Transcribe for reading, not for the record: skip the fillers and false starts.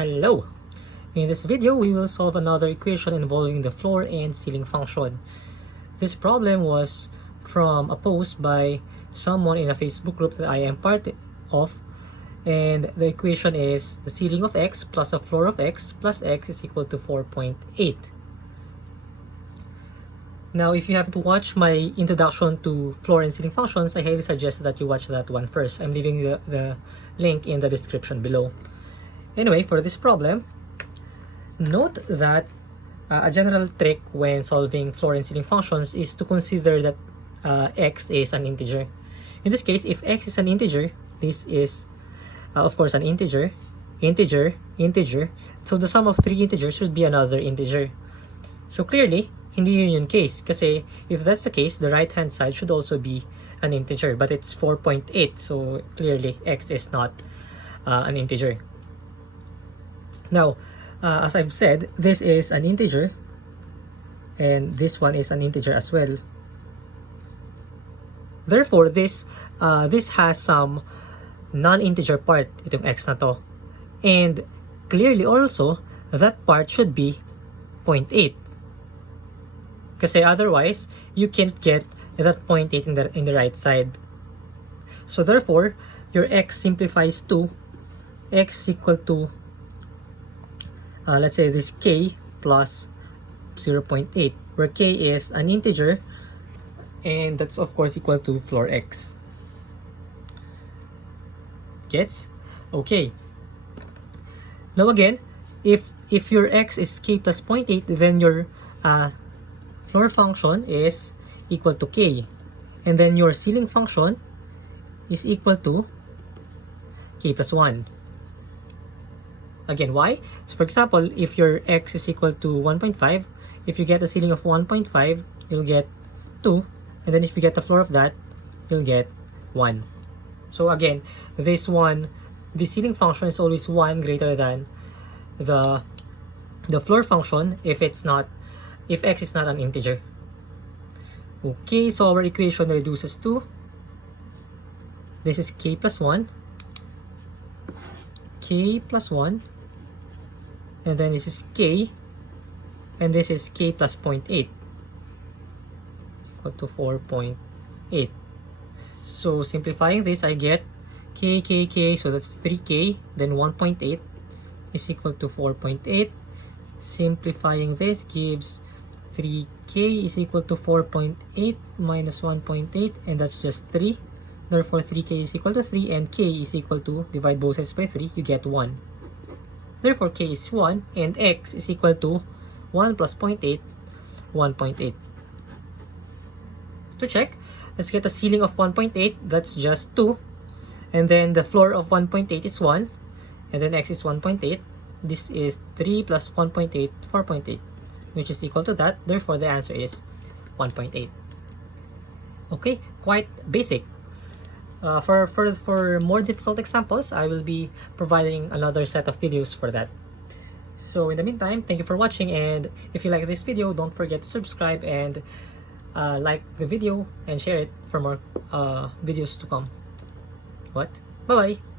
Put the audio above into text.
Hello! In this video, we will solve another equation involving the floor and ceiling function. This problem was from a post by someone in a Facebook group that I am part of, and the equation is the ceiling of x plus the floor of x plus x is equal to 4.8. Now, if you haven't watched my introduction to floor and ceiling functions, I highly suggest that you watch that one first. I'm leaving the link in the description below. Anyway, for this problem, note that a general trick when solving floor and ceiling functions is to consider that x is an integer. In this case, if x is an integer, this is of course an integer, integer, integer. So the sum of three integers should be another integer. So clearly, hindi yun yung case. Kasi if that's the case, the right hand side should also be an integer. But it's 4.8. So clearly, x is not an integer. Now, as I've said, this is an integer. And this one is an integer as well. Therefore, this has some non-integer part, itong x na to. And clearly also, that part should be 0.8. Kasi otherwise, you can't get that 0.8 in the right side. So therefore, your x simplifies to x equal to, let's say this k plus 0.8, where k is an integer, and that's of course equal to floor x. Gets? Okay. Now again, if your x is k plus 0.8, then your floor function is equal to k, and then your ceiling function is equal to k plus 1. Again, why? So for example, if your x is equal to 1.5, if you get a ceiling of 1.5, you'll get 2, and then if you get the floor of that, you'll get 1. So again, the ceiling function is always 1 greater than the floor function if x is not an integer. Okay, so our equation reduces to, this is k plus 1, and then this is k, and this is k plus 0.8, equal to 4.8. So simplifying this, I get k, so that's 3k, then 1.8 is equal to 4.8. Simplifying this gives 3k is equal to 4.8 minus 1.8, and that's just 3. Therefore, 3k is equal to 3, and k is equal to, divide both sides by 3, you get 1. Therefore, k is 1, and x is equal to 1 plus 0.8, 1.8. To check, let's get a ceiling of 1.8, that's just 2. And then the floor of 1.8 is 1, and then x is 1.8. This is 3 plus 1.8, 4.8, which is equal to that. Therefore, the answer is 1.8. Okay, quite basic. For more difficult examples, I will be providing another set of videos for that. So in the meantime, thank you for watching, and if you like this video, don't forget to subscribe and like the video and share it for more videos to come. Bye-bye.